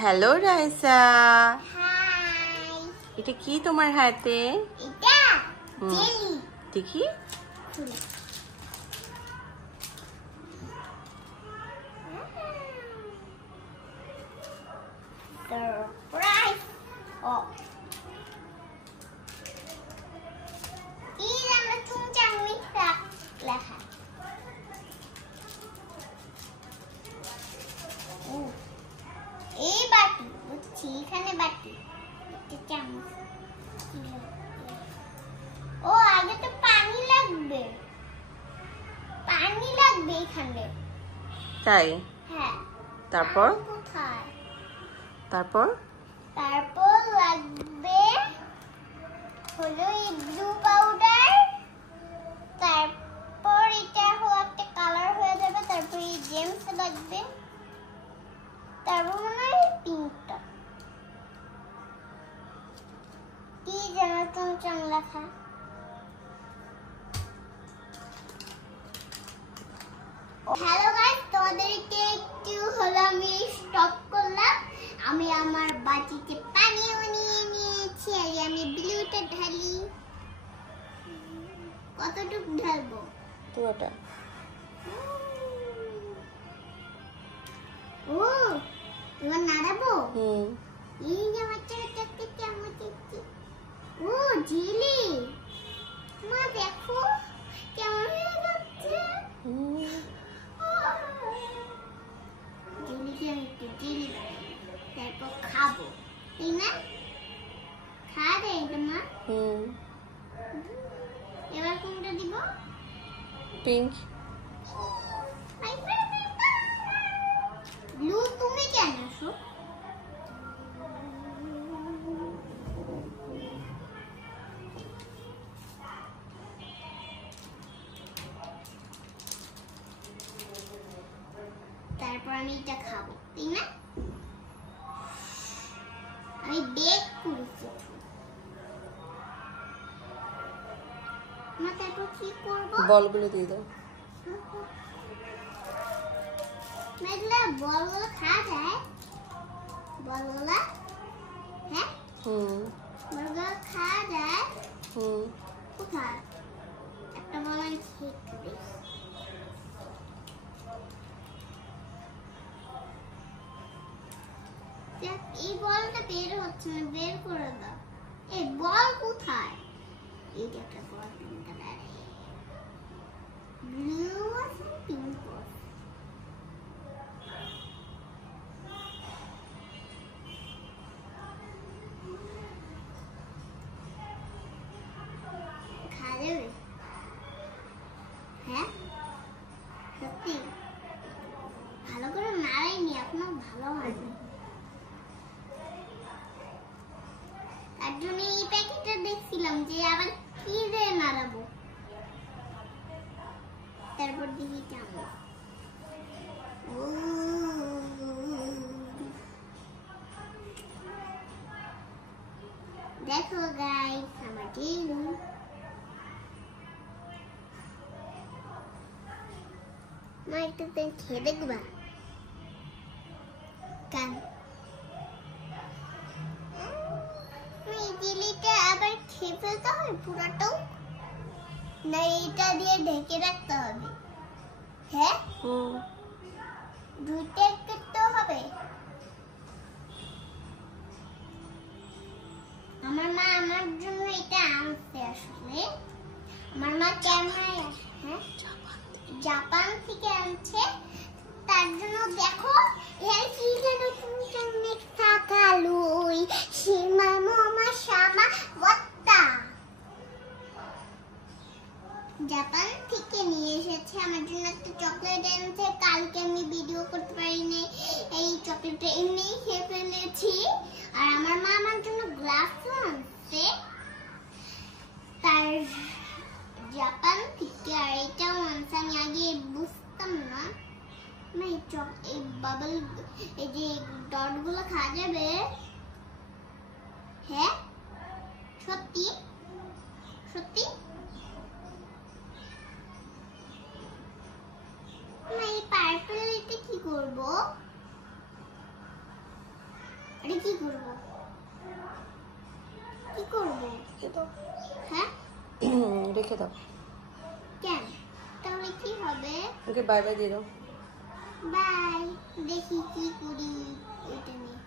Hello Raisa. High. এটা কি তোমার হাতে? এটা জেলি। দেখি। সারপ্রাইজ। ও এই আমরা চুমচাম মিঠা লেখা। এই বাটি বুঝছি, এখানে বাটি একটা চামচ। ও আগে তো পানি লাগবে, পানি লাগবে এখানে। তাই? হ্যাঁ। তারপর কোথায়? তারপর তারপর লাগবে হলো এই ব্লু পাউডার। তারপর এটা হলো একটা কালার হয়ে যাবে। তারপর এই জেমস লাগবে। তারপর মনে হয় পিঙ্কটা কি যেন চমচম লেখা। হ্যালো গাইস, তোমাদেরকে একটু হলো আমি স্টপ করলাম। আমি আমার বাটিতে পানিও নিয়ে নিয়েছি। আর আমি ব্লুটা ঢালি। কতটুকু ঢালবো? পুরোটা। ও এবার নাড়াবো। এই যে বাচ্চাটা একটা চামচ দিচ্ছি। ও জেলি, মা দেখো কেমন হয়ে যাচ্ছে। জেলিকে আমি একটু জেলি বানাই, তারপর খাবো, তাই না? খাওয়া যায় এটা মা? এবার কোনটা দিব? পিঙ্ক। ব্লু তুমি কেন আসো? তারপর আমি এটা খাবো, তাই না? আমি বেক করেছি। তারপর কি করবো? বলগুলো দিয়ে দাও। মেঘলা বলগুলো খাওয়া যায়? বলগুলো? হ্যাঁ বলগুলো খাওয়া যায়? কোথায়? একটা বল আমি খেয়ে দিই। এই বলটা বের হচ্ছে না, বের করে দাও। এই বল কোথায়? এই যে একটা বল পিঙ্ক কালারে, ব্লু আছে পিঙ্ক আছে। খাওয়া যাবে? হ্যাঁ সত্যি ভালো করে নাড়াইনি এখনো, ভালো হয়নি। তার জন্য এই প্যাকেটটা দেখছিলাম যে আবার কি দিয়ে নাড়াবো। তারপর দেখি চামচ। দেখো গাইস আমার জেলি। মা একটু খেয়ে দেখবা কেন? এই জেলিটা আবার খেয়ে ফেলতে হবে পুরোটাও, না এটা দিয়ে ঢেকে রাখতে হবে? হ্যাঁ দুইটা করতে হবে। আমার মা আমার জন্য এটা আনছে। আসলে আমার মা ক্যামেরায় জাপান থেকে আনছে। তার জন্য দেখো এই কি যেন তুমি কাকালুই সীমা মামা শামা ওয়াত্তা জাপান থেকে নিয়ে এসেছে। আমার জন্য একটা চকলেট এনেছে। কালকে আমি ভিডিও করতে পারিনি, এই চকলেটটা এমনিই খেয়ে ফেলেছি। আর আমার মা আমার জন্য গ্লাসও আনছে তার জাপান থেকে। আর এটাও আনছে, আমি আগে বুঝতাম না। এই বাবল এই যে ডট গুলো খাওয়া যাবে? হ্যাঁ সত্যি সত্যি? এই পার্পল এটা কি করবো? কি করব? কি করব? রেখে দাও। হ্যাঁ? রেখে দাও। কেন? তাহলে কি হবে? ওকে বাই বাই দিয়ে দাও। বাই। দেখি কি করি এটা নিয়ে।